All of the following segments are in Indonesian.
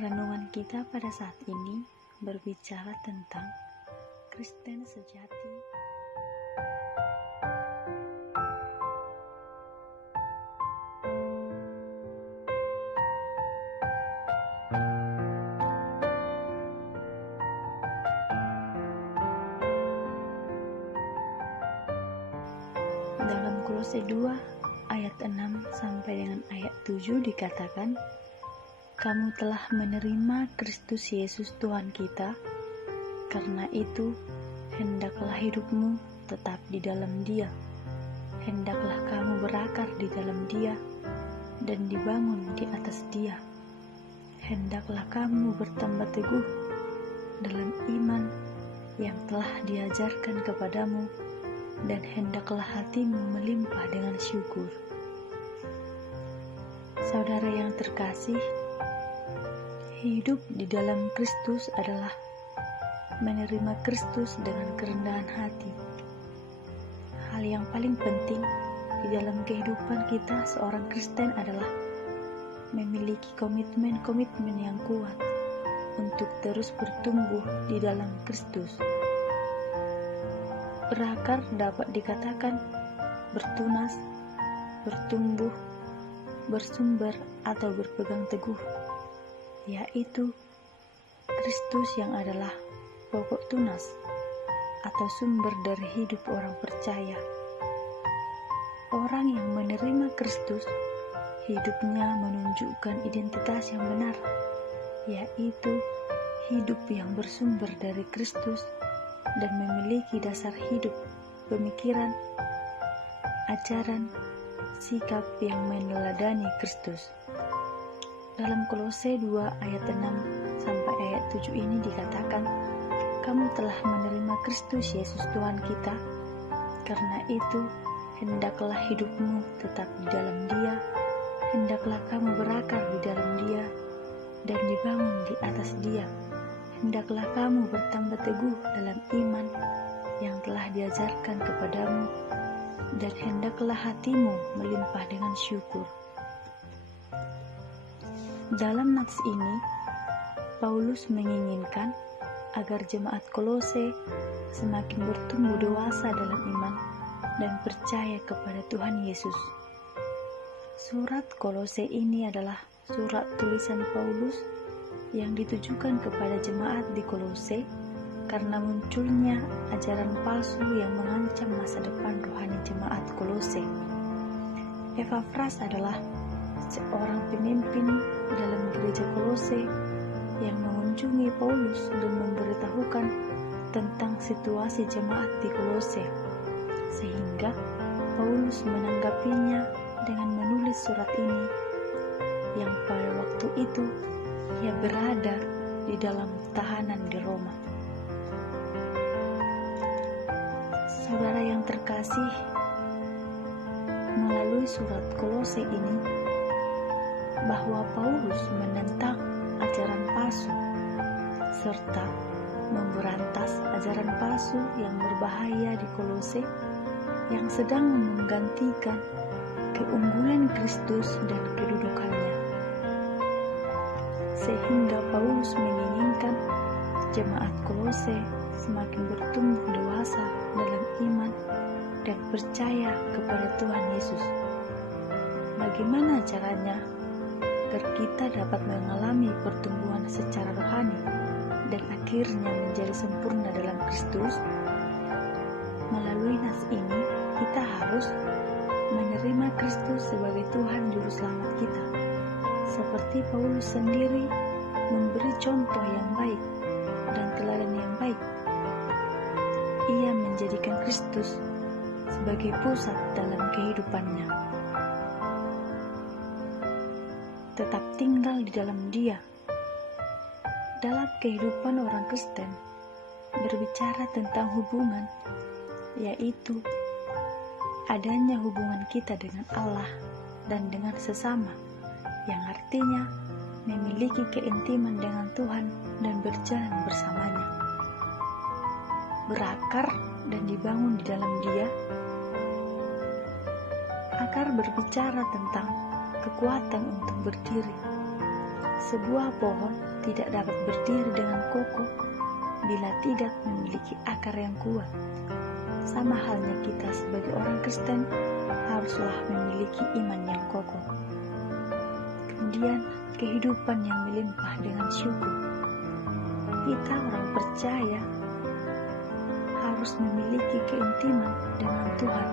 Renungan kita pada saat ini berbicara tentang Kristen sejati. Dalam Kolose 2 ayat 6 sampai dengan ayat 7 dikatakan, kamu telah menerima Kristus Yesus Tuhan kita, karena itu hendaklah hidupmu tetap di dalam Dia. Hendaklah kamu berakar di dalam Dia dan dibangun di atas Dia. Hendaklah kamu bertambah teguh dalam iman yang telah diajarkan kepadamu, dan hendaklah hatimu melimpah dengan syukur. Saudara yang terkasih, hidup di dalam Kristus adalah menerima Kristus dengan kerendahan hati. Hal yang paling penting di dalam kehidupan kita seorang Kristen adalah memiliki komitmen yang kuat untuk terus bertumbuh di dalam Kristus. Berakar dapat dikatakan bertunas, bertumbuh, bersumber atau berpegang teguh, yaitu Kristus yang adalah pokok tunas atau sumber dari hidup orang percaya. Orang yang menerima Kristus, hidupnya menunjukkan identitas yang benar, yaitu hidup yang bersumber dari Kristus dan memiliki dasar hidup, pemikiran, ajaran, sikap yang meneladani Kristus. Dalam Kolose 2 ayat 6 sampai ayat 7 ini dikatakan, kamu telah menerima Kristus Yesus Tuhan kita, karena itu hendaklah hidupmu tetap di dalam Dia, hendaklah kamu berakar di dalam Dia dan dibangun di atas Dia. Hendaklah kamu bertambah teguh dalam iman yang telah diajarkan kepadamu, dan hendaklah hatimu melimpah dengan syukur. Dalam nats ini, Paulus menginginkan agar jemaat Kolose semakin bertumbuh dewasa dalam iman dan percaya kepada Tuhan Yesus. Surat Kolose ini adalah surat tulisan Paulus yang ditujukan kepada jemaat di Kolose karena munculnya ajaran palsu yang mengancam masa depan rohani jemaat Kolose. Epafras adalah seorang pemimpin dalam gereja Kolose yang mengunjungi Paulus dan memberitahukan tentang situasi jemaat di Kolose, sehingga Paulus menanggapinya dengan menulis surat ini yang pada waktu itu ia berada di dalam tahanan di Roma. Saudara yang terkasih, melalui surat Kolose ini, bahwa Paulus menentang ajaran palsu serta memberantas ajaran palsu yang berbahaya di Kolose yang sedang menggantikan keunggulan Kristus dan kedudukannya. Sehingga Paulus menginginkan jemaat Kolose semakin bertumbuh dewasa dalam iman dan percaya kepada Tuhan Yesus. Bagaimana caranya agar kita dapat mengalami pertumbuhan secara rohani dan akhirnya menjadi sempurna dalam Kristus? Melalui nas ini, kita harus menerima Kristus sebagai Tuhan Juru Selamat kita. Seperti Paulus sendiri memberi contoh yang baik dan teladan yang baik. Ia menjadikan Kristus sebagai pusat dalam kehidupannya. Tetap tinggal di dalam Dia. Dalam kehidupan orang Kristen, berbicara tentang hubungan, yaitu adanya hubungan kita dengan Allah dan dengan sesama, yang artinya memiliki keintiman dengan Tuhan dan berjalan bersamanya. Berakar dan dibangun di dalam Dia. Akar berbicara tentang kekuatan untuk berdiri, Sebuah pohon tidak dapat berdiri dengan kokoh bila tidak memiliki akar yang kuat. Sama halnya kita sebagai orang Kristen haruslah memiliki iman yang kokoh. Kemudian kehidupan yang melimpah dengan syukur. Kita orang percaya harus memiliki keintiman dengan Tuhan,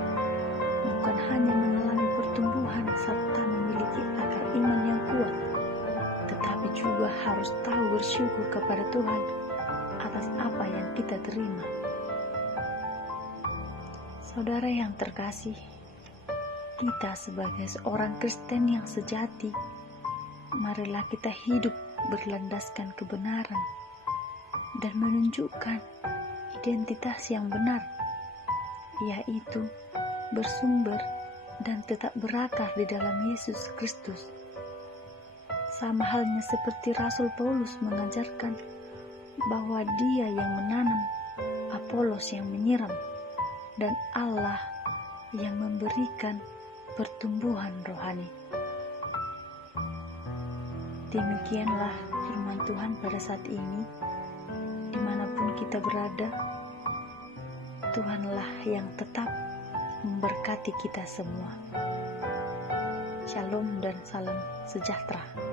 bukan hanya mengalami pertumbuhan serta memiliki akar iman yang kuat, tetapi juga harus tahu bersyukur kepada Tuhan atas apa yang kita terima. Saudara yang terkasih, kita sebagai seorang Kristen yang sejati, marilah kita hidup berlandaskan kebenaran dan menunjukkan identitas yang benar, yaitu bersumber dan tetap berakar di dalam Yesus Kristus. Sama halnya seperti Rasul Paulus mengajarkan bahwa Dia yang menanam, Apolos yang menyiram, dan Allah yang memberikan pertumbuhan rohani. Demikianlah firman Tuhan pada saat ini. Dimanapun kita berada, Tuhanlah yang tetap memberkati kita semua. Shalom dan salam sejahtera.